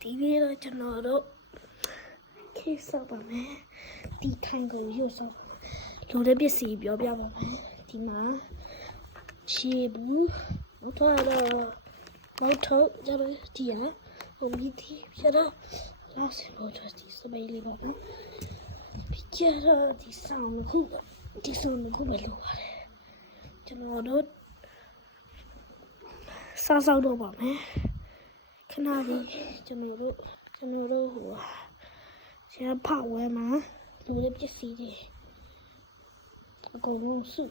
ဒီနေ့တော့ကျွန်တော်တို့ခေတ်ဆောက်ပါမယ်ဒီထိုင်ကိုရွတ်ဆောက်ပါလိုတဲ့ပစ္စည်းပြောပြပါမယ်ဒီမှာရှေးဘူးတော့တော့ထုတ်ကြတယ်ဒီဟာဟိုမိတီပြတော့လောက်စလို့ဒီစပိတ်လေးပါနော်ပြတော့ဒီဆောင်ခုပဲလိုပါတယ်ကျွန်တော်တို့ဆောက်တော့ပါမယ်ခဏလေးကျွန်တော်တို့ဟိုဆရာဖောက်ဝဲမှာလူတွေပစ္စည်းတွေအကုန်လုံးစု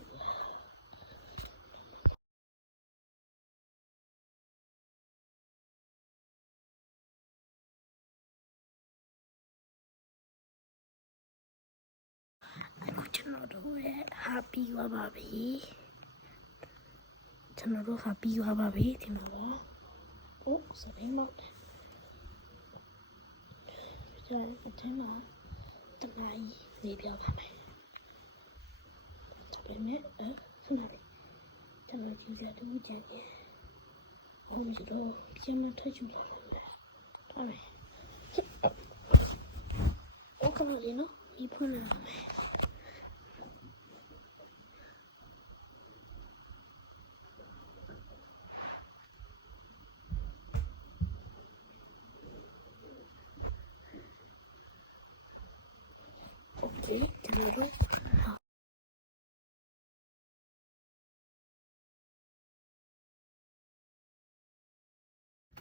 အခုကျွန်တော်တို့ရဲ့ဟာပြီးသွားပါပြီဒီမှာပါโอ้စပိန်မောက်ကျန်အထင်းမှာတမိုင်းလေးပြောပါမယ်ဒါပေမဲ့ခဏလေးကျွန်တော်ကြည့်ရတူကြတယ်မရှိတော့ပြန်မထွက်ချူလာတယ်ဒါပဲခဏလေးနော်ဒီဖွင့်လာမယ်က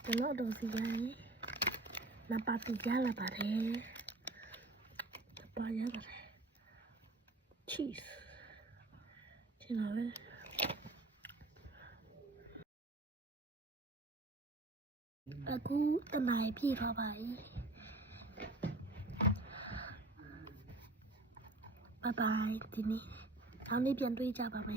ျွန်တော်တို့စီရင်နပါတီရလာပါတယ်cheese ကျွန်တော်ပဲအခုတနားပြည့်သွားပါပြီဘိုင်ဘိုင်ဒီနေ့နောက်နေ့ပြန်တွေ့ကြပါမယ်